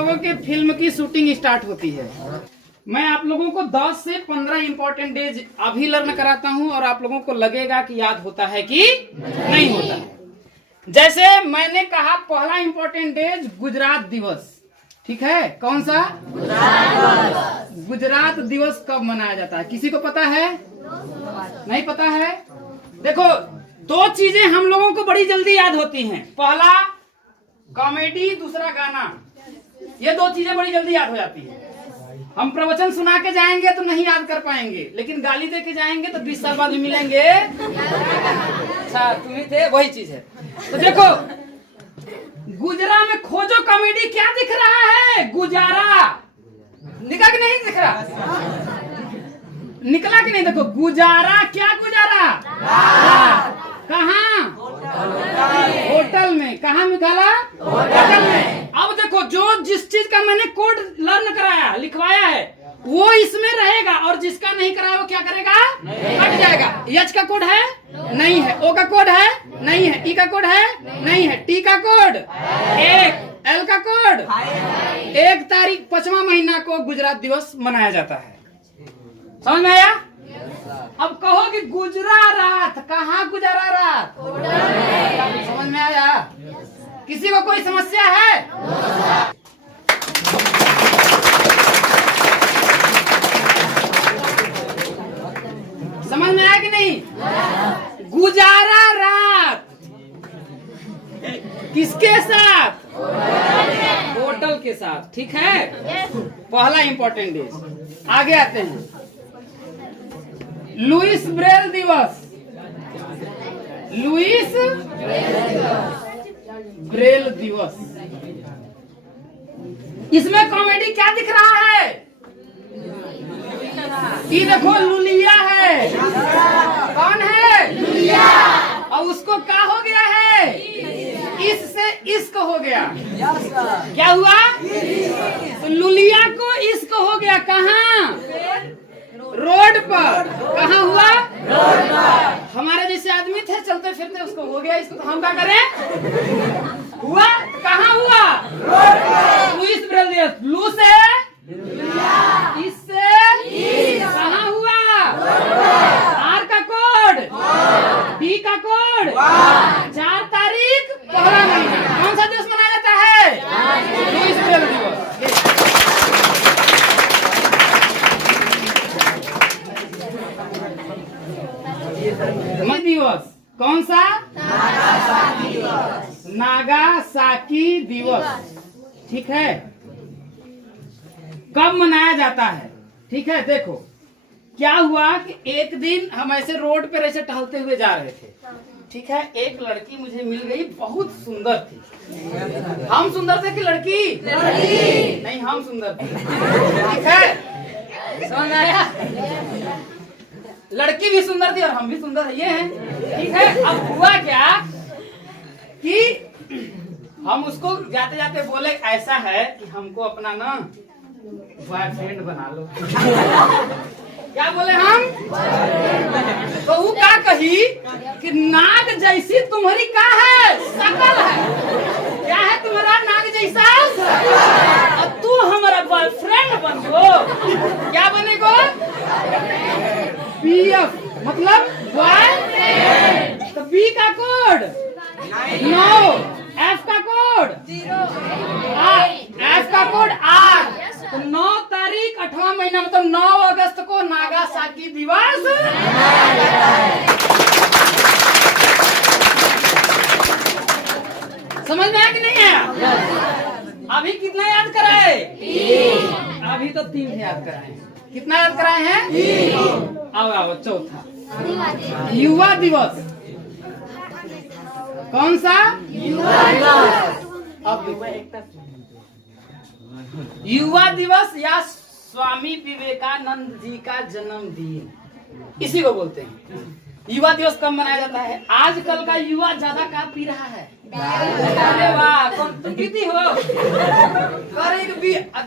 लोगों के फिल्म की शूटिंग स्टार्ट होती है। मैं आप लोगों को 10 से 15 इंपॉर्टेंट डेज अभी लर्न कराता हूं और आप लोगों को लगेगा कि याद होता है कि नहीं होता है। जैसे मैंने कहा पहला इंपॉर्टेंट डेज गुजरात दिवस, ठीक है? कौन सा? गुजरात दिवस कब मनाया जाता है? किसी को पता है? नहीं पता है? देखो, दो चीजें हम लोगों को बड़ी जल्दी याद होती हैं। पहला कॉमेडी, दूसरा गाना। ये दो चीजें बड़ी जल्दी याद हो जाती है। हम प्रवचन सुना के जाएंगे तो नहीं याद कर पाएंगे, लेकिन गाली दे के जाएंगे तो 20 साल बाद भी मिलेंगे। अच्छा, तुम ही थे, वही चीज है। तो देखो, गुजरा में खोजो कॉमेडी, क्या दिख रहा है? गुजारा निकला कि नहीं दिख रहा? निकला कि नहीं? देखो, गुजारा, क्या गुजारा? कहाँ? होटल में। कहाँ निकाला? होटल में। अब देखो, जो जिस चीज का मैंने कोड लर्न कराया, लिखवाया है, वो इसमें रहेगा, और जिसका नहीं कराया वो क्या करेगा? हट जाएगा। एच का कोड है? नहीं है। ओ का कोड है? नहीं है। ई का कोड है? नहीं है। टी का कोड? एक। एल का कोड? 1 तारीख 5वां महीना को गुजरात दिवस मनाया जाता है। समझ में आया? अब कहो कि गुजरा रात, कहाँ गुजरा रात? समझ में आया? किसी को कोई समस्या है? समझ में आया कि नहीं? गुजारा रात किसके साथ? होटल के साथ, ठीक है? पहला इंपॉर्टेंट डेज। आगे आते हैं, लुइस ब्रेल दिवस। लुइस ब्रेल दिवस। इसमें कॉमेडी क्या दिख रहा है? ये देखो, लुलिया है। कौन है? लुलिया। और उसको क्या हो गया है? इससे इश्क हो गया। क्या हुआ? तो लुलिया को इश्क हो गया। कहाँ? रोड पर। कहाँ हुआ? रोड पर। हमारे जैसे आदमी थे चलते फिरते, उसको हो गया इसको, तो हम क्या करें? हुआ? कहाँ हुआ? रोड पर। लुइस ब्रेल दिवस। लू से इससे कहाँ हुआ? आर का कोड? डी का कोड? 4 तारीख पहला महीना। कौन सा दिवस मनाया जाता है? लुइस ब्रेल दिवस। दिवस कौन सा? नागासाकी दिवस, ठीक है? कब मनाया जाता है? ठीक है, देखो क्या हुआ कि एक दिन हम ऐसे रोड पे ऐसे टहलते हुए जा रहे थे, ठीक है? एक लड़की मुझे मिल गई, बहुत सुंदर थी। हम सुंदर थे कि लड़की? नहीं, हम सुंदर थे, ठीक है? समझ आया? लड़की भी सुंदर थी और हम भी सुंदर है, ये हैं, ठीक है? अब हुआ क्या कि हम उसको जाते जाते बोले, ऐसा है कि हमको अपना ना बॉयफ्रेंड बना लो। क्या बोले हम? तो वो क्या कही कि नाग जैसी तुम्हारी क्या है? शकल है। क्या है तुम्हारा? नाग जैसा। और तू हमारा बॉयफ्रेंड बन गो। क्या बनेगो? BF मतलब बॉयफ्रेंड। तो B का कोड 9, F का कोड 0, F का कोड 8। तो 9 तारीख 8वां महीना, मतलब 9 अगस्त को नागासाकी दिवस। समझ में आया कि नहीं आया? अभी कितना याद कराए? 3। अभी तो 3 याद कराए। कितना याद कराए हैं? आओ चौथा, युवा दिवस। कौन सा? युवा दिवस। अब युवा दिवस या स्वामी विवेकानंद जी का जन्मदिन, इसी को बोलते हैं। युवा दिवस कब मनाया जाता है? आजकल का युवा ज्यादा का पी रहा है? अरे वाह, कौन तुम पीती हो?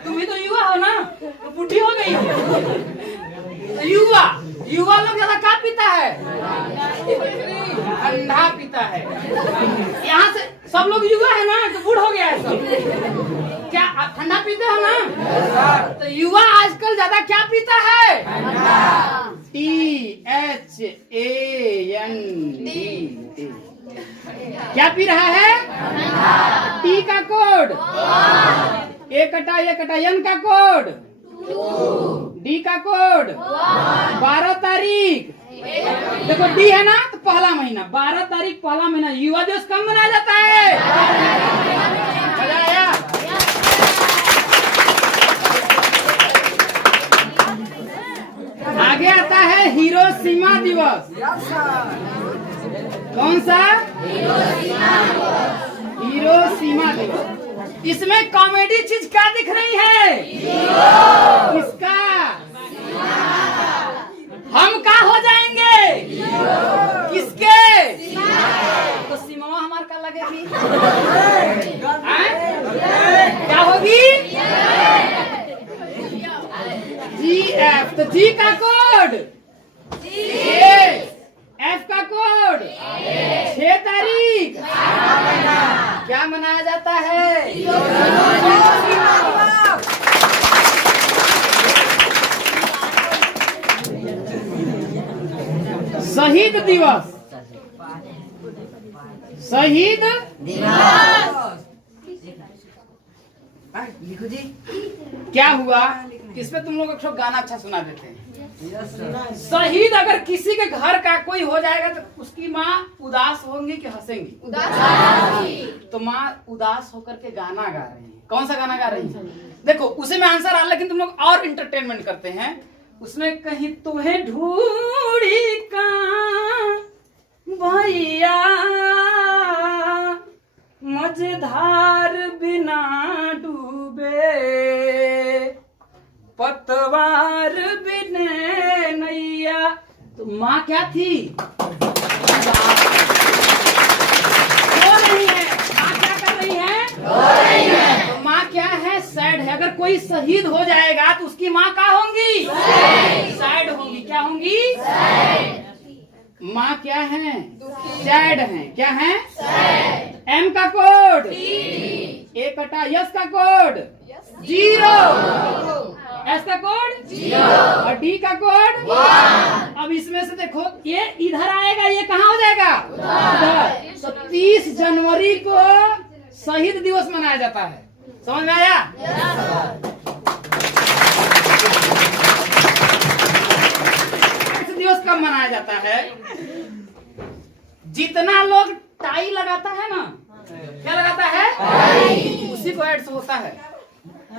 तुम ही तो युवा हो ना, तो बुढ़ी हो गई हो। युवा लोग ज्यादा का पीता है? ठंडा पीता है। यहाँ से सब लोग युवा है ना, तो बूढ़ हो गया है सब। क्या ठंडा तो युवा आजकल ज्यादा क्या पीता है? THAND। क्या पी रहा है? टी का कोड ए कटा एन का कोड डी का कोड 12 तारीख। देखो डी है ना, तो पहला महीना 12 तारीख पहला महीना युवा दिवस कब मनाया जाता है? मजा आया? आगे आता है हिरोशिमा दिवस। कौन सा? हिरोशिमा दिवस। इसमें कॉमेडी चीज क्या दिख रही है? किसका? हम क्या हो जाएंगे? किसके? तो सीमा हमारे का लगेगी। क्या होगी? GF। तो जी का कोड F का कोड 6 तारीख क्या मनाया जाता है? शहीद दिवस। शहीद दिवस लिखो जी। क्या हुआ? इस पे तुम लोग अक्सर गाना अच्छा सुना देते हैं। शहीद अगर किसी के घर का कोई हो जाएगा तो उसकी माँ उदास होंगी कि हंसेंगी? उदास। तो माँ उदास होकर के गाना गा रही है। कौन सा गाना गा रही है? देखो उसी में आंसर आ, लेकिन तुम लोग और इंटरटेनमेंट करते हैं। उसमें कहीं तुम्हें ढूंढी का भैया मझधार बिना डूबे पतवार बिने नैया। तो माँ क्या थी? रो रही है। माँ क्या कर रही है? रो रही है। तो माँ क्या है? सैड है। अगर कोई शहीद हो जाएगा तो उसकी माँ क्या होंगी? सैड होंगी। क्या होंगी? माँ क्या है? सैड है। क्या है? एम का कोड ए कटा यस का कोड 0 एस का कोड 0 और डी का कोड 1। अब इसमें से देखो ये इधर आएगा, ये कहाँ हो जाएगा? उधर। तो 30 जनवरी को शहीद दिवस मनाया जाता है। समझ में आया? शहीद दिवस कब मनाया जाता है? जितना लोग टाई लगाता है ना, क्या लगाता है? टाई। उसी को एड्स होता है।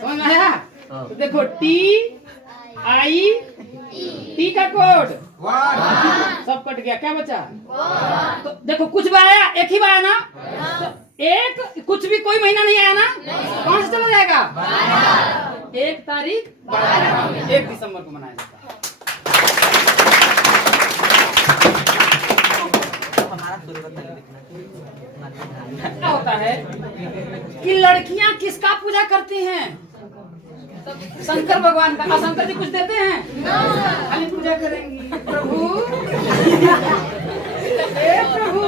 समझ में आया? तो देखो टी का कोड 1 सब कट गया। क्या बचा? 1। तो देखो कुछ भी आया, एक ही आया ना? तो एक कुछ भी कोई महीना नहीं आया ना? कौन से चला जाएगा? 1 तारीख 1 दिसंबर को मनाया जाता है। क्या होता है कि लड़कियां किसका पूजा करती हैं? शंकर भगवान का। शंकर जी कुछ देते हैं? खाली पूजा करेंगी। प्रभु हे प्रभु।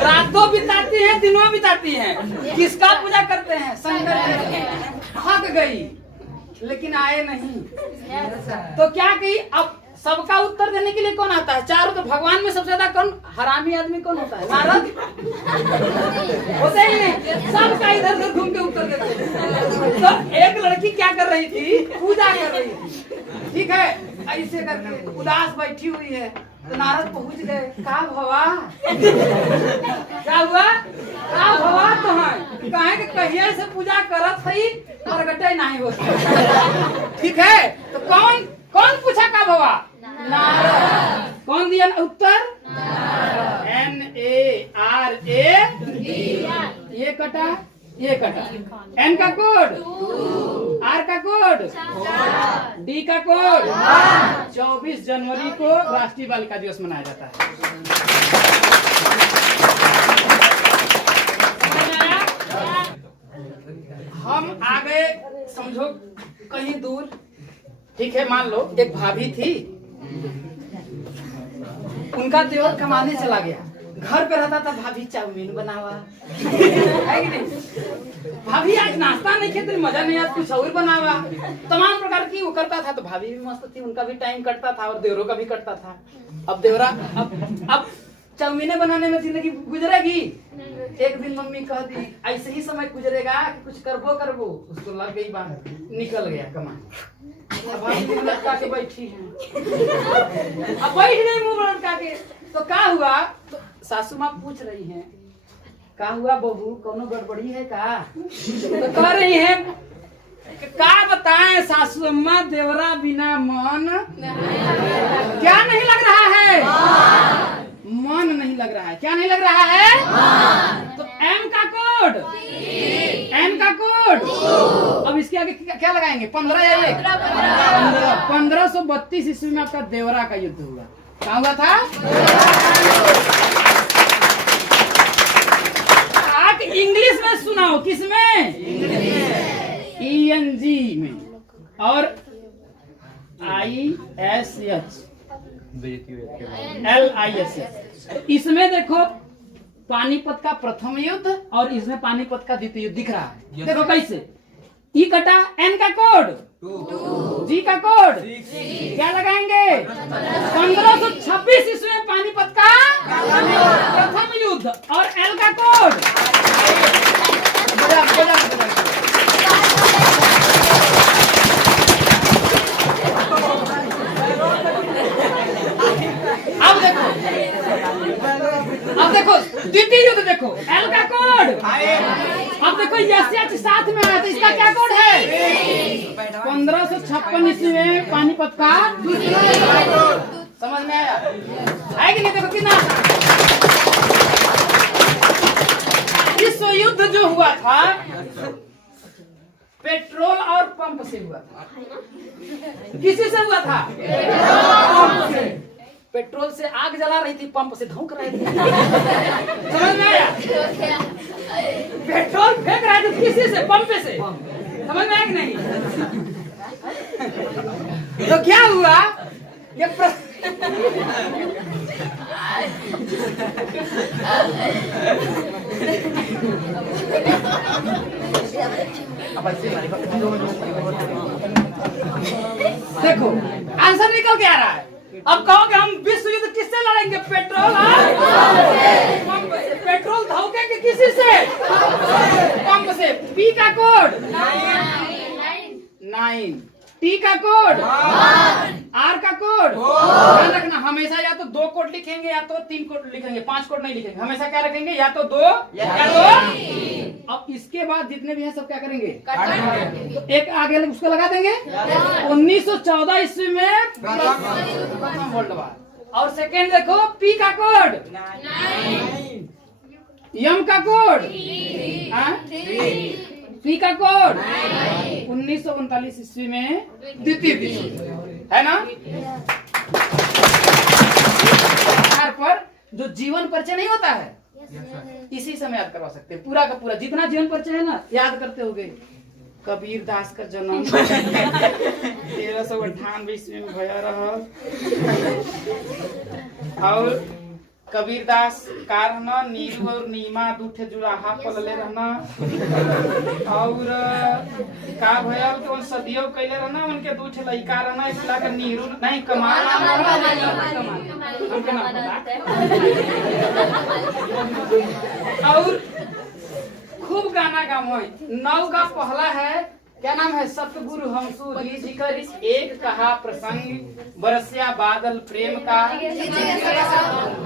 रातों बिताती हैं, दिनों बिताती हैं। किसका पूजा करते हैं? शंकर जी। थक गई लेकिन आए नहीं, तो क्या कही? अब सबका उत्तर देने के लिए कौन आता है? चारों। तो भगवान में सबसे ज्यादा कौन हरामी आदमी कौन होता है? नारद होते ही नहीं। सबका इधर उधर घूम के उत्तर देते हैं। तो एक लड़की क्या कर रही थी? पूजा कर रही थी। ठीक है, ऐसे करके उदास बैठी हुई है। तो नारद पहुंच गए। का भवा? क्या हुआ? का भवा? तो है कहे कि कहिए से पूजा करत है प्रगटे नहीं होता। ठीक है, तो कौन पूछा का भवा? नारद। कौन दिया उत्तर? NARA। ये कटा एन का कोड 2 आर का कोड 4 डी का कोड 24 जनवरी को राष्ट्रीय बालिका दिवस मनाया जाता है। हम आ गए समझो कहीं दूर। ठीक है, मान लो एक भाभी थी, उनका देवर कमाने चला गया। घर पे रहता था, भाभी चाउमीन बनावा है कि नहीं? भाभी देखे तो मजा नहीं आता, कुछ और बनावा। तमाम प्रकार की वो करता था। तो भाभी भी मस्त थी, उनका भी टाइम कटता था और देवरों का भी कटता था। अब देवरा अब चाउमीने बनाने में जिंदगी गुजरेगी। एक दिन मम्मी कह दी ऐसे ही समय गुजरेगा कि कुछ करबो। उसको लग गई बात, निकल गया कमाने। अब भाभी मुंह लटका के बैठी है, अब बैठ गई मुंह लटका के। तो क्या हुआ, तो सासू माँ पूछ रही हैं, क्या हुआ बहू, कोनो गड़बड़ी है का? तो कह रही है क्या बताएं सासू अम्मा, देवरा बिना मन क्या नहीं लग रहा है, मन नहीं लग रहा है। क्या नहीं लग रहा है? तो एम का कोड, एम का कोड। अब इसके आगे क्या लगाएंगे? 15 या 1? 1532 ईस्वी में आपका देवरा का युद्ध हुआ। क्या हुआ था? आप इंग्लिश में सुनाओ, किसमें? ENG में और ISH LISH। तो इसमें देखो पानीपत का प्रथम युद्ध और इसमें पानीपत का द्वितीय युद्ध दिख रहा है। देखो कैसे ई कटा, N का कोड, G का कोड, क्या लगाएंगे? 1526 ईस्वी में पानीपत का प्रथम युद्ध और L का कोड। अब देखो द्वितीय युद्ध, देखो एल का कोड। अब देखो यश साथ में आया, तो इसका क्या कोड है? 1556 ईस्वी में पानीपत का। समझ में आया है कि नहीं? देखो कितना विश्व युद्ध जो हुआ था पेट्रोल और पंप से हुआ था। किसी से हुआ था? पेट्रोल से आग जला रही थी, पंप से धौंक रहे थे। समझ में आया? पेट्रोल फेंक रहे थे किसी से? पंप से। समझ में आया कि नहीं? तो क्या हुआ? ये देखो आंसर निकल के आ रहा है। अब कहोगे हम विश्व युद्ध किससे लड़ेंगे? पेट्रोल और पंप से। पेट्रोल धौकेंगे किसी से? पंप से। पी का कोड 9, टी का कोड, आर का कोड। ध्यान रखना, हमेशा या तो 2 कोड लिखेंगे या तो 3 कोड लिखेंगे, 5 कोड नहीं लिखेंगे। हमेशा क्या रखेंगे? या तो 2 या तो। अब इसके बाद जितने भी हैं सब क्या करेंगे? तो एक आगे उसको लगा देंगे। 1914 ईस्वी में प्रथम वर्ल्ड वार। और सेकेंड देखो पी का कोड, एम का कोड, पी का कोड 1939 ईस्वी में द्वितीय विश्व, है ना? पर जो जीवन परिचय नहीं होता है, इसी समय याद करवा सकते हैं। पूरा का पूरा जितना जीवन परिचय है ना, याद करते होगे। कबीर दास का जन्म 1398 ईस्वी में भया रहा। और कबीर दास का रहना, नीरू और नीमा दूठे जुड़ाहा पलले रहना। और का भया तो सदियों कैले रहना, उनके दूठे लड़का रहना। इसला का नीरू नहीं कमाल और खूब गाना गाओ। 9 का पहला है, क्या नाम है? सतगुरु हमसूरी जी का एक कहा प्रसंग, बरसिया बादल प्रेम का।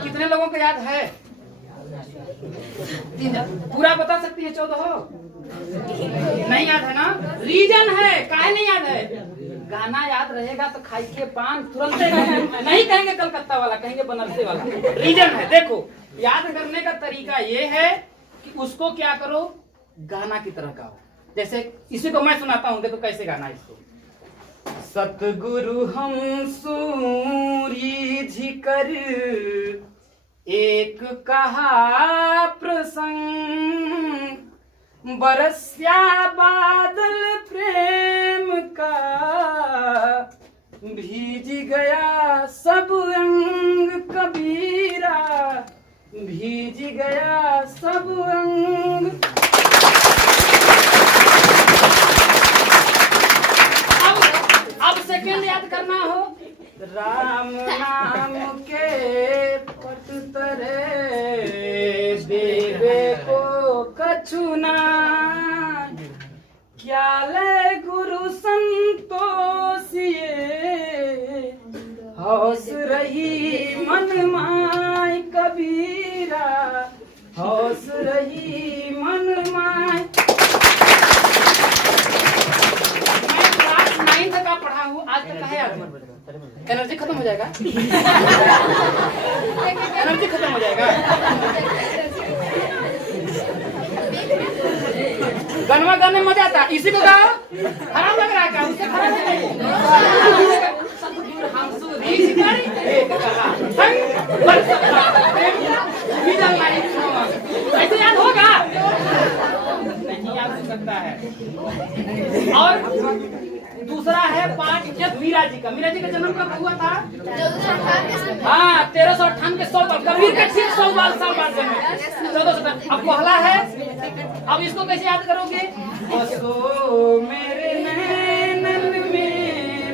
कितने लोगों को याद है? पूरा बता सकती है? 14 हो? नहीं याद है ना? रीजन है, काहे नहीं याद है? गाना याद रहेगा तो खाई के पान तुरंत नहीं कहेंगे कलकत्ता वाला, कहेंगे बनारसी वाला। रीजन है। देखो याद करने का तरीका ये है कि उसको क्या करो, गाना की तरह गाओ। जैसे इसी को मैं सुनाता हूँ, देखो कैसे गाना इसको। सतगुरु हम सूरी झिकर एक कहा प्रसंग, बरस्या बादल प्रेम का, भीज गया सब अंग कबीरा, भीज गया सब अंग। एनर्जी खत्म हो जाएगा। एनर्जी खत्म हो जाएगा। गनवा गाने में मजा आता, इसी को गाओ। खराब लग रहा है क्या? उससे खराब है ऐसे याद होगा? नहीं याद हो सकता है। और दूसरा है पाठ मीरा जी का। मीरा जी का जन्म कब हुआ था? हाँ, 1398 साल। कबीर के ठीक 100 साल बाद जन्मे। 1400। अब पहला है, अब इसको कैसे याद करोगे? बसो मेरे नैनन में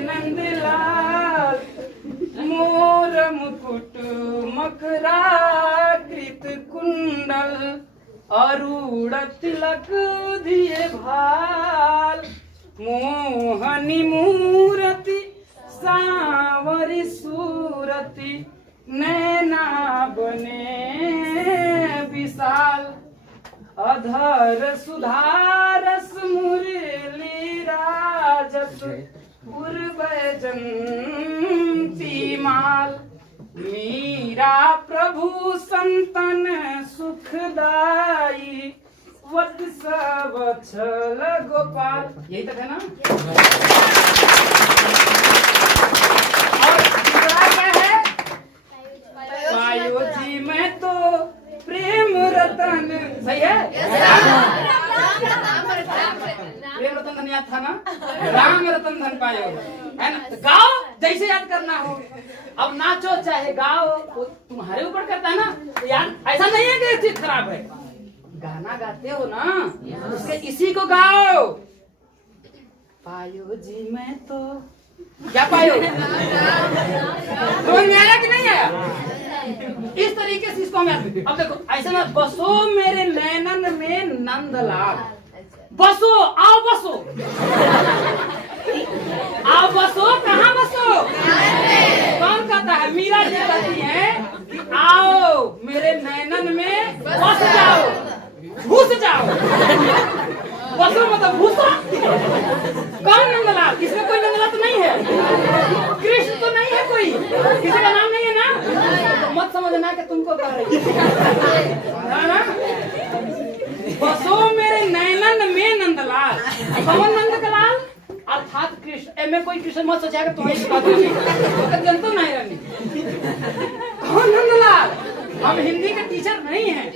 नंदलाल, मोर मुकुट मकराकृत कुंडल, अरूढ़ तिलक दिए भाल, मोहनी मूरति सांवरी सूरति, नैना बने विशाल, अधर सुधारस मुरली राजस, उर्वैजंती माल, मीरा प्रभु संतन सुखदाई, वत्सवत्सल गोपाल। यही तक है ना? और दूसरा क्या है? पायो जी मैं तो प्रेम रतन। सही है? प्रेम रतन धन याद था ना? राम रतन धन पायो, है ना? गाओ जैसे याद करना हो। अब नाचो चाहे गाओ, तुम्हारे ऊपर करता है ना। तो यार ऐसा नहीं है कि ये चीज खराब है। गाना गाते हो ना, उसके इसी को गाओ। पायो जी मैं तो क्या पायो? समझ में आया कि नहीं आया? इस तरीके से इसको हमें अब देखो ऐसा ना, बसो मेरे नैनन में नंदलाल। बसो, आओ बसो, आओ बसो। कहाँ बसो? कौन कहता है? मीरा जी कहती है कि आओ मेरे नैनन में बस जाओ, घुस जाओ। बसो मतलब घुसो। कौन नंदलाल? इसमें कोई नंदलाल तो नहीं है, कृष्ण तो नहीं है, कोई किसी का नाम नहीं है ना। तो मत समझना कि तुमको कह रही है ना। बसो मेरे नैनन में नंदलाल। कौन नंदलाल? अर्थात कृष्ण। में कोई कृष्ण मत सोचेगा तुम्हारी बात नहीं, जनता नहीं रहनी। कौन नंदलाल? हम हिंदी के टीचर नहीं हैं,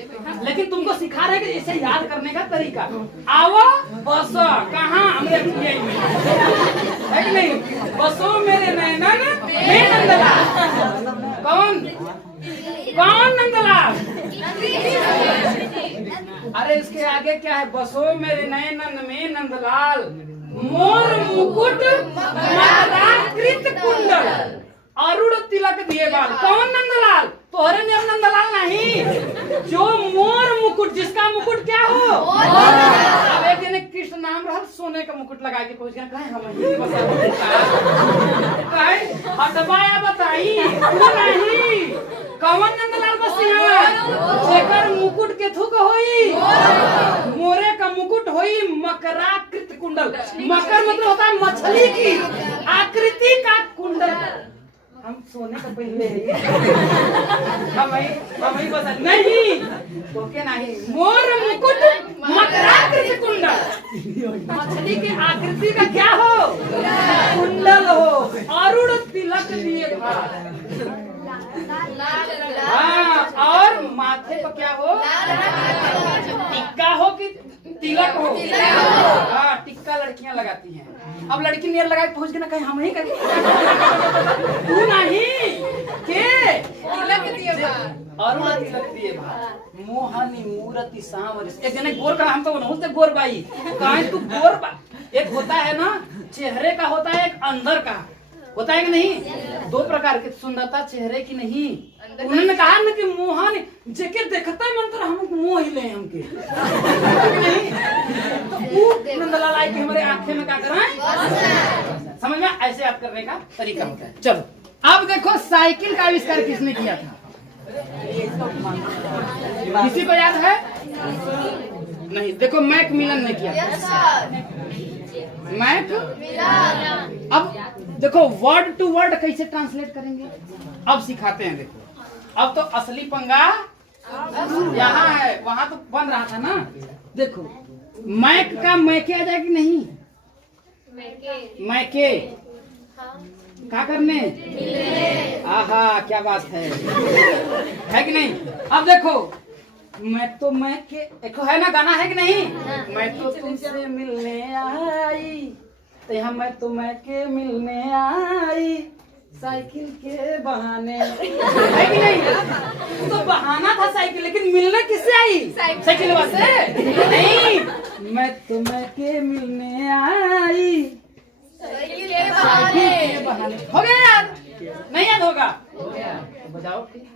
लेकिन तुमको सिखा रहे हैं कि इसे याद करने का तरीका। आओ बसो, कहाँ? हमने यही में है कि नहीं? बसो मेरे नैनन में नंदलाल। कौन? कौन नंदलाल? अरे इसके आगे क्या है? बसो मेरे नैनन में नंदलाल, मोर मुकुट मकराकृत कुंडल, अरूढ़ तिलक दिए बाल। कौन नंदलाल? तोहरे नियम नंदलाल नहीं, जो मोर मुकुट, जिसका मुकुट क्या हो? अब एक दिन कृष्ण नाम रहा, सोने का मुकुट लगा के पहुंच गया। कहे हम हटवाया बताई तू नहीं। कौन नंदलाल बसिया? जेकर मुकुट के थुक होई, मोरे का मुकुट होई मकराकृत कुंडल। मकर मतलब होता है मछली की आकृति का कुंडल। हम सोने का पहले हम बता नहीं तो के नहीं। मोर मुकुट मकराकृत कुंडल, मछली की आकृति का क्या हो? कुंडल हो, अरूढ़ तिलक दिए भाल। हाँ, और माथे पर क्या हो? टिक्का हो कि तिलक हो? हाँ, टिक्का लड़कियां लगाती हैं। अब लड़की नियर लगा के पहुंच के ना कहीं हम ही करें तू नहीं के तिलक दिए और तिलक दिए मोहनी मूरति सांवरी। एक जने गोर का हम तो नहीं गोर बाई कहीं तू गोर बा। एक होता है ना चेहरे का, होता है एक अंदर का होता है कि नहीं। दो प्रकार की सुंदरता चेहरे की नहीं। उन्होंने कहा ना कि मोहन जेके देखता है मंत्र हम मोह ही ले हमके नहीं। तो वो नंदलाल आई कि हमारे आंखें में क्या कराएं, समझ में? ऐसे याद करने का तरीका होता है। चलो अब देखो साइकिल का आविष्कार किसने किया था? किसी को याद है? नहीं। देखो मैकमिलन ने किया। मैक। अब देखो वर्ड टू वर्ड कैसे ट्रांसलेट करेंगे, अब सिखाते हैं। देखो अब तो असली पंगा यहाँ है, वहां तो बन रहा था ना। देखो मैक का मैके आ जाए कि नहीं, मैके क्या करने, आहा क्या बात है कि नहीं। अब देखो मैं तो मैके, एक है ना गाना है कि नहीं, मैं तो तुमसे मिलने आई, तो यहाँ मैं तो मैके मिलने आई साइकिल के बहाने, है कि नहीं। तो बहाना था साइकिल, लेकिन मिलने किससे आई, साइकिल से नहीं। मैं तो मैके मिलने आई साइकिल के बहाने। हो गया यार, नहीं याद होगा तो बजाओ ठीक।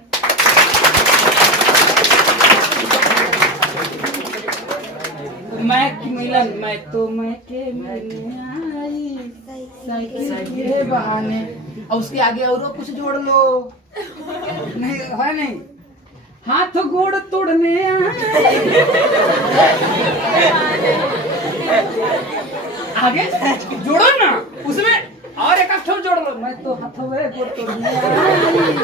मैक मिलन, मैं तो मैके मिलने आई साइकिल के बहाने, और उसके आगे और कुछ जोड़ लो, नहीं है नहीं। हाथ गोड़ तोड़ने आगे जोड़ो ना, उसमें और एक अक्षर जोड़ लो। मैं तो हाथवे गोड़ तोड़ने आई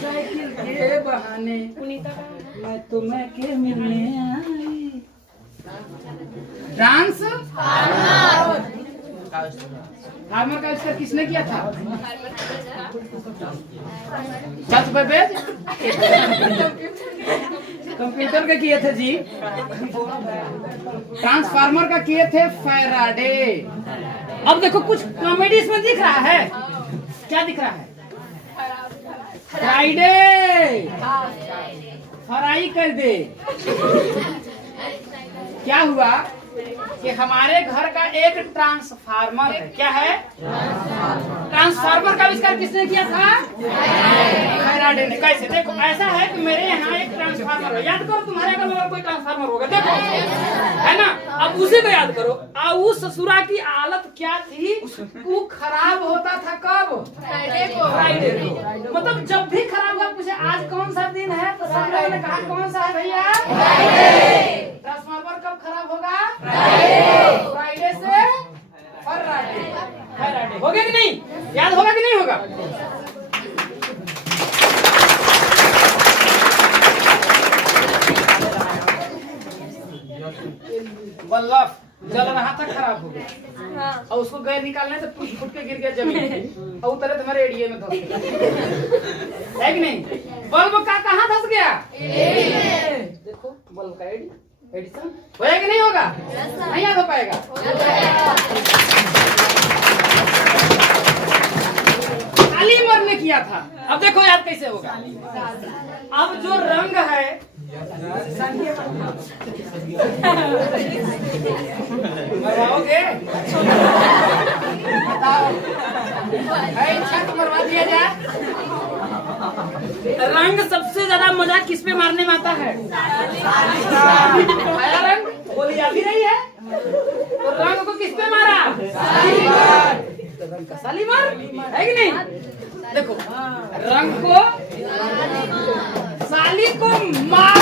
साइकिल के बहाने, मैं तो मैके मिलने आई। डांस फार्मर का आविष्कार किसने किया था, कंप्यूटर के किए थे जी। ट्रांसफार्मर का किए थे फैराडे। अब देखो कुछ कॉमेडी इसमें दिख रहा है, क्या दिख रहा है, फ्राइडे फ्राई कर दे। क्या हुआ कि हमारे घर का एक ट्रांसफार्मर है, क्या है, ट्रांसफार्मर का आविष्कार किसने किया था, फैराडे ने। कैसे, देखो ऐसा है कि मेरे यहाँ एक ट्रांसफार्मर है, याद करो तुम्हारे अगर मेरा कोई ट्रांसफार्मर होगा, देखो है ना, अब उसी को याद करो। उस ससुरा की हालत क्या थी, वो खराब होता था कब, फ्राइडे को। मतलब जब भी खराब हुआ पूछे आज कौन सा दिन है, तो सब लोगों ने कहा कौन सा है भैया, ट्रांसफार्मर कब खराब होगा, फ्राइडे से फ्राइडे। हो गया कि नहीं, याद होगा कि नहीं होगा। बल्लभ जल रहा था, खराब हो गया, और उसको गैर निकालने से टूट फूट के गिर गया जमीन, और उतरे तुम्हारे एड़िए में धस गया, है कि नहीं। बल्ब का कहाँ धस गया, देखो बल्ब का एडिशन होगा कि नहीं होगा, नहीं याद हो पाएगा। कालीमर ने किया था, अब देखो याद कैसे होगा। अब जो रंग है मरवाओगे, बताओ इच्छा तो मरवा दिया जाए। रंग सबसे ज्यादा मजा किस पे मारने में आता है, आया रंग, बोली आ भी रही है, तो रंग को किस पे मारा, रंग का शालीमार, है कि नहीं। देखो रंग को साली को मार,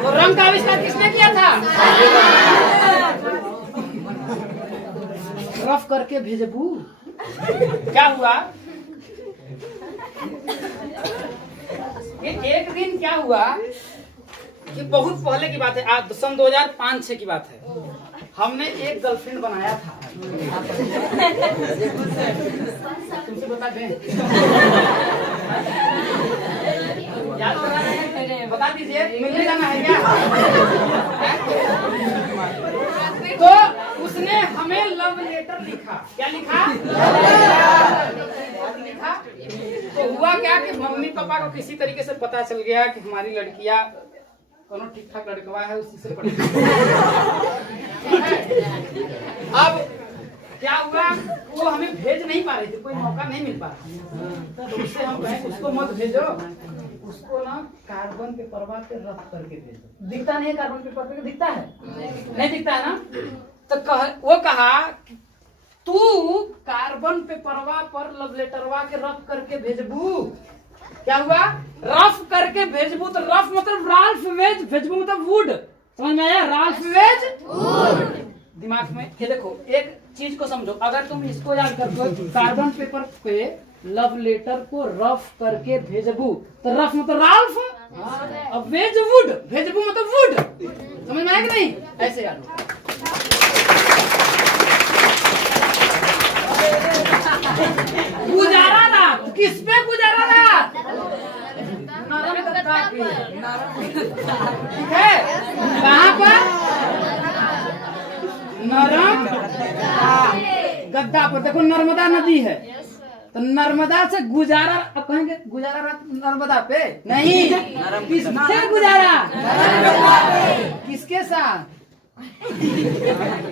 तो रंग का आविष्कार किसने किया था, रफ करके भेजबू। क्या हुआ, ये एक दिन क्या हुआ कि बहुत पहले की बात है, आज सन 2005-6 की बात है, हमने एक गर्लफ्रेंड बनाया था। तुमसे बता दें, याद कर रहे हैं, बता दीजिए, मिलने जाना है क्या, तो उसने हमें लव लेटर लिखा, क्या लिखा, लिखा। तो हुआ क्या कि मम्मी पापा को किसी तरीके से पता चल गया कि हमारी लड़कियां कौन ठीक ठाक लड़कवा है, उसी से पढ़ी। अब क्या हुआ, वो हमें भेज नहीं पा रही थी, कोई मौका नहीं मिल पा रहा, तो उससे हम कहें उसको मत भेजो, उसको ना कार्बन के परवा पे रफ करके भेजो। दिखता नहीं है कार्बन पेपर पे, दिखता है, नहीं दिखता है ना। तो वो कहा तू कार्बन पे परवा पर लव लेटरवा के रफ करके भेजबू, क्या हुआ? रफ करके भेजबू, तो रफ मतलब राल्फ वेज, भेजबू मतलब वुड। समझ में आया? राल्फ वेज वुड। दिमाग में ये देखो, एक चीज को समझो, अगर तुम इसको याद कर दो, कार्बन पेपर पे लव लेटर को रफ करके भेजबू, तो रफ मतलब राल्फ, अब वेज वुड, भेजबू मतलब वुड। समझ में आया कि नहीं? ऐसे याद। गुजारा रात, किस पे गुजारा रात? नरम गद्दा पे। ठीक है, कहाँ पर? नरम गद्दा पर। देखो नर्मदा नदी है, तो नर्मदा से गुजारा, अब कहेंगे गुजारा रात नर्मदा पे नहीं, किससे गुजारा? किसके साथ?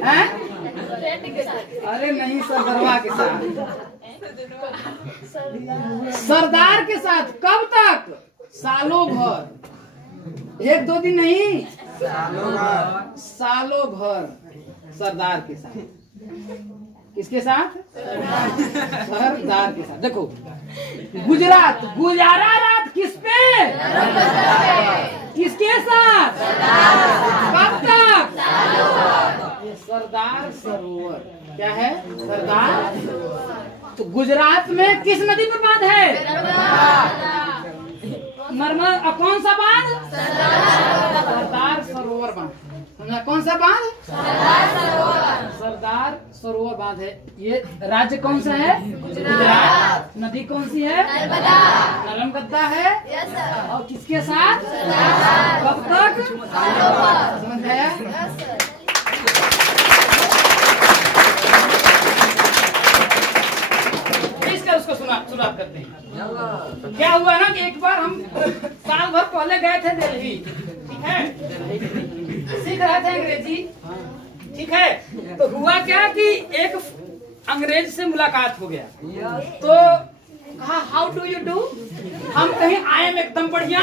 हैं? अरे नहीं, सरदारवा के साथ, सरदार के साथ। कब तक? सालों भर, एक दो दिन नहीं, सालों भर सरदार के साथ। किसके साथ? सरदार के साथ। देखो गुजरात, गुजारा रात किस पे? किसके साथ? कब तक? ये सरदार सरोवर। क्या है? सरदार। तो गुजरात में किस नदी पर बांध है? नर्मदा। कौन सा बांध? सरदार सरोवर बांध। समझा? कौन सा बांध? सरदार सरोवर बांध है। ये राज्य कौन सा है? गुजरात। नदी कौन सी है? नरम गद्दा है। और किसके साथ? कब तक? समझ गया? उसको शुरुआत करते हैं। क्या हुआ ना कि एक बार हम साल भर पहले गए थे दिल्ली, ठीक है, सीख रहे थे अंग्रेजी, ठीक है। तो हुआ क्या कि एक अंग्रेज से मुलाकात हो गया, तो कहा हाउ डू यू डू। हम कहीं आए में एकदम बढ़िया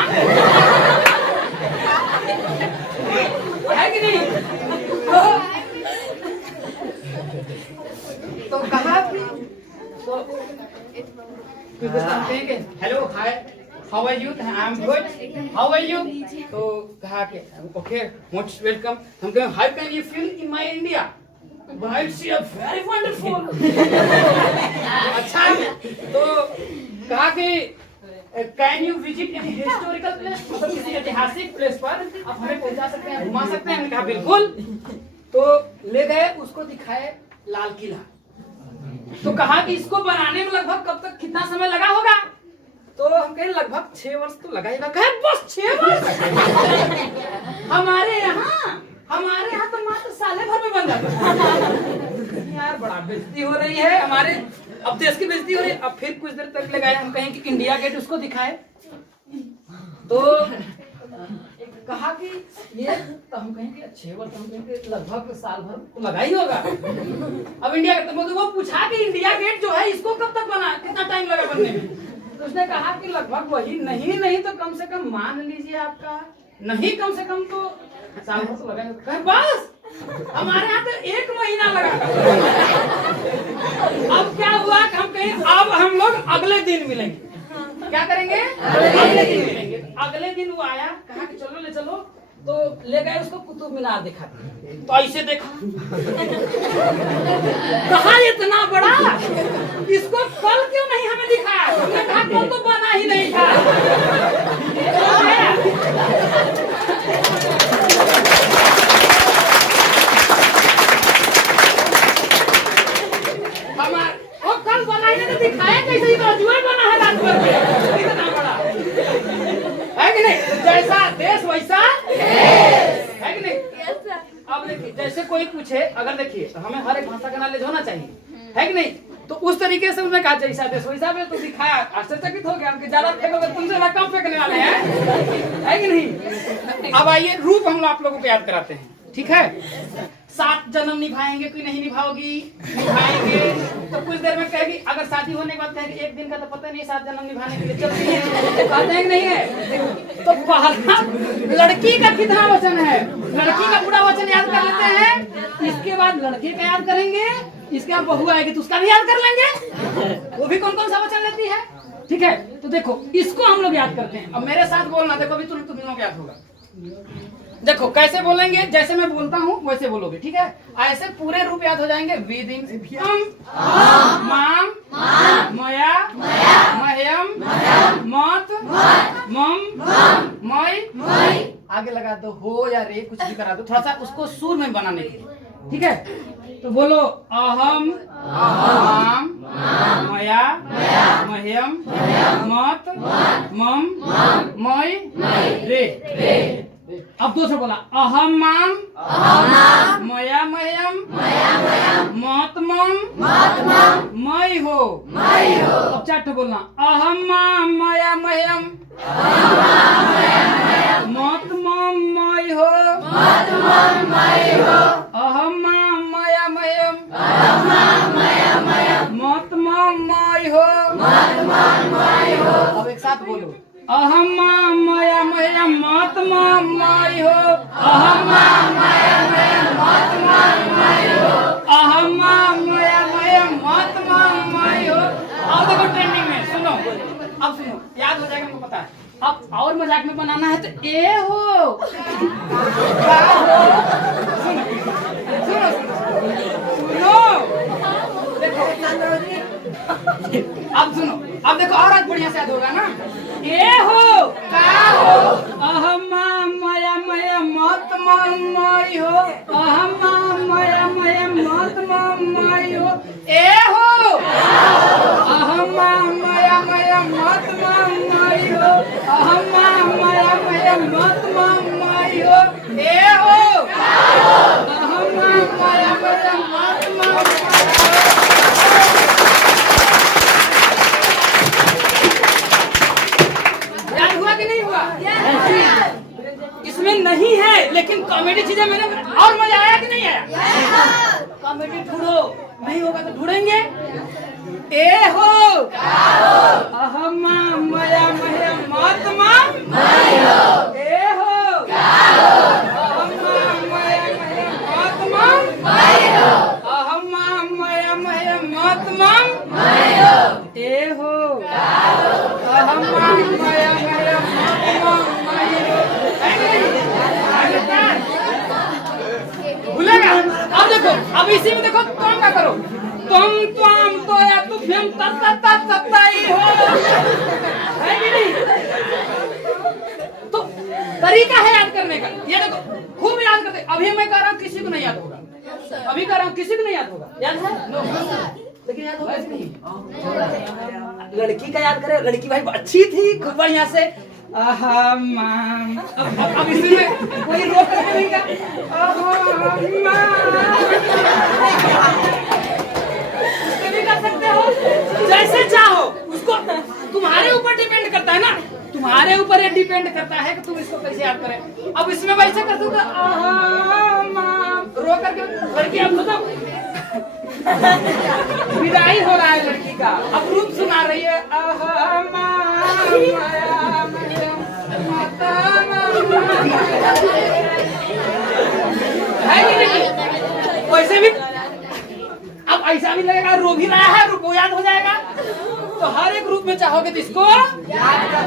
है कि नहीं। तो कहा hello hi how are you, I am good, how are you. तो कहा कि ओके मोस्ट वेलकम। हम कहें how can you feel in my India? It's very wonderful। अच्छा, तो कहा कि can you visit any historical place, मतलब किसी ऐतिहासिक प्लेस पर आप हमें पहुंचा सकते हैं, घुमा सकते हैं? हमने कहा बिल्कुल। तो ले गए, उसको दिखाए लाल किला। तो कहा कि इसको बनाने में लगभग कब तक, कितना समय लगा होगा? तो हम कहे लगभग 6 वर्ष तो लगा ही लगा। बस 6 वर्ष? हमारे यहाँ तो मात्र साले भर में बन जाता। यार बड़ा बेइज्जती हो रही है हमारे, अब देश की बेइज्जती हो रही है। अब फिर कुछ देर तक लगाए, हम कहें कि इंडिया गेट उसको दिखाए। तो कहा कि ये, तो हम कहेंगे 6 वर्ष, हम कहेंगे लगभग साल भर तो लगा ही होगा। अब इंडिया गेट, तो वो पूछा कि इंडिया गेट जो है इसको कब तक बना, कितना टाइम लगा बनने में? तो उसने कहा कि लगभग वही, नहीं तो कम से कम मान लीजिए आपका, नहीं कम से कम तो साल भर तो लगा। बस हमारे यहाँ तो 1 महीना लगा। अब क्या हुआ कि हम कहें अब हम लोग अगले दिन मिलेंगे। क्या करेंगे? अगले दिन मिलेंगे। अगले दिन वो आया, कहा कि चलो ले चलो। तो ले गए उसको कुतुब मीनार दिखा, तो ऐसे देखा, कहा इतना बड़ा, इसको कल क्यों नहीं हमें दिखाया? हमने कहा कल तो बना ही नहीं था। कल बना ही नहीं, दिखाया कैसे? ही तो अजूबा बना है रात भर में, इतना बड़ा है कि नहीं? जैसा देश वैसा है कि नहीं? अब देखिए, जैसे कोई पूछे, अगर देखिए हमें हर एक भाषा का नॉलेज होना चाहिए, है कि नहीं? तो उस तरीके से उन्होंने कहा जैसा देश वैसा में, तो दिखाया, आश्चर्यचकित हो गया। हम ज्यादा फेंकोगे, तुमसे कम फेंकने वाले हैं, है कि नहीं? अब आइए रूप हम आप लोगों को याद कराते हैं, ठीक है। 7 जन्म निभाएंगे कि नहीं निभाओगी? निभाएंगे। तो कुछ देर में कहेगी, अगर शादी होने के बाद कहेगी 1 दिन का तो पता नहीं, 7 जन्म निभाने के लिए चलती है, कहते हैं कि नहीं है? तो पहला लड़की का कितना वचन है? लड़की का पूरा वचन याद कर लेते हैं, इसके बाद लड़के का याद करेंगे, इसके बाद बहू आएगी तो उसका भी याद कर लेंगे। वो भी कौन कौन सा वचन लेती है? ठीक है, तो देखो इसको हम लोग याद करते हैं। अब मेरे साथ बोलना, देखो अभी तुम लोग याद होगा। देखो कैसे बोलेंगे, जैसे मैं बोलता हूँ वैसे बोलोगे, ठीक है। ऐसे पूरे रूप याद हो जाएंगे। विदिन, माम, मया, मह्यम, मत, मम, मय। आगे लगा दो हो या रे, कुछ भी करा दो, थोड़ा सा उसको सुर में बनाने के लिए, ठीक है। तो बोलो अहम, माम, मया, मह्यम, मत, मम, मय, रे। अब दूसरा बोला अहम माम, मया मह्यम, मत मम, मय हो। अब चार बोलना अहम माम, मया मह्यम, मत मम, मय हो। अहम माम, मया मह्यम, मत मम, मय हो। अब एक साथ बोलो अहम माम, मया मह्यम, मत मम, मय हो। अहम माम, मया मह्यम, मत मम, मय हो। अहम माम, मया मह्यम, मत मम, मय हो। अब देखो ट्रेंडिंग में, सुनो, अब सुनो, याद हो जाएगा, हमको पता है। अब और मजाक में बनाना है तो ए हो, क्या हो, सुनो सुनो, देखो अब सुनो, अब देखो और आज बढ़िया से याद होगा ना। ए हो, का हो, अहम माम, मया मह्यम, मत मम, मय हो। अहम माम, मया मह्यम, मत मम, मय हो। ए हो, अहम माम, मया मह्यम, मत मम, मय हो। अहम माम, मया मह्यम, मत मम, मय हो। ए हो, अहम माम, मया मह्यम, मत मम, नहीं हुआ। इसमें नहीं है, लेकिन कॉमेडी चीजें मैंने और मजा आया कि नहीं आया? कॉमेडी ढूंढो, नहीं होगा तो ढूंढेंगे। ए हो, अहम माम, मया मह्यम, मत मम, मय हो। ए हो, अहम माम, मया मह्यम, मत मम, मय हो। अहम माम, मया मह्यम, मत मम, मय हो। ए हो, अहम माम, मया मह्यम, मत मम, मय हो। भूलेगा। अब देखो, अब इसी में देखो तुम क्या करो, तुम त्वाम तोया तुभ्यम तत्तत्तत्तत्तई हो, है कि नहीं? तो तरीका है याद करने का, ये देखो खूब याद करते। अभी मैं कह रहा हूँ किसी को नहीं याद होगा, अभी कह रहा हूँ किसी को नहीं याद होगा, याद है? लेकिन याद होगा कि नहीं? लड़की का याद करे, लड़की भाई अच्छी थी, खूब बढ़िया से। अब इसमें कोई रोक नहीं का। उसको भी कर सकते हो, जैसे चाहो उसको, तुम्हारे ऊपर डिपेंड करता है ना, तुम्हारे ऊपर ये डिपेंड करता है कि तुम इसको कैसे याद करें। अब इसमें वैसे कर दो रो करके लड़की, अब तो विदाई हो रहा है लड़की का, अब रूप सुना रही है। है कि नहीं? वैसे भी अब ऐसा भी लगेगा रो भी रहा है, रूप याद हो जाएगा। तो हर एक रूप में चाहोगे तो इसको याद कर।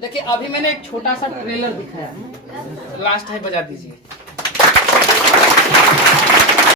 देखिए अभी मैंने एक छोटा सा ट्रेलर दिखाया, लास्ट है, बजा दीजिए।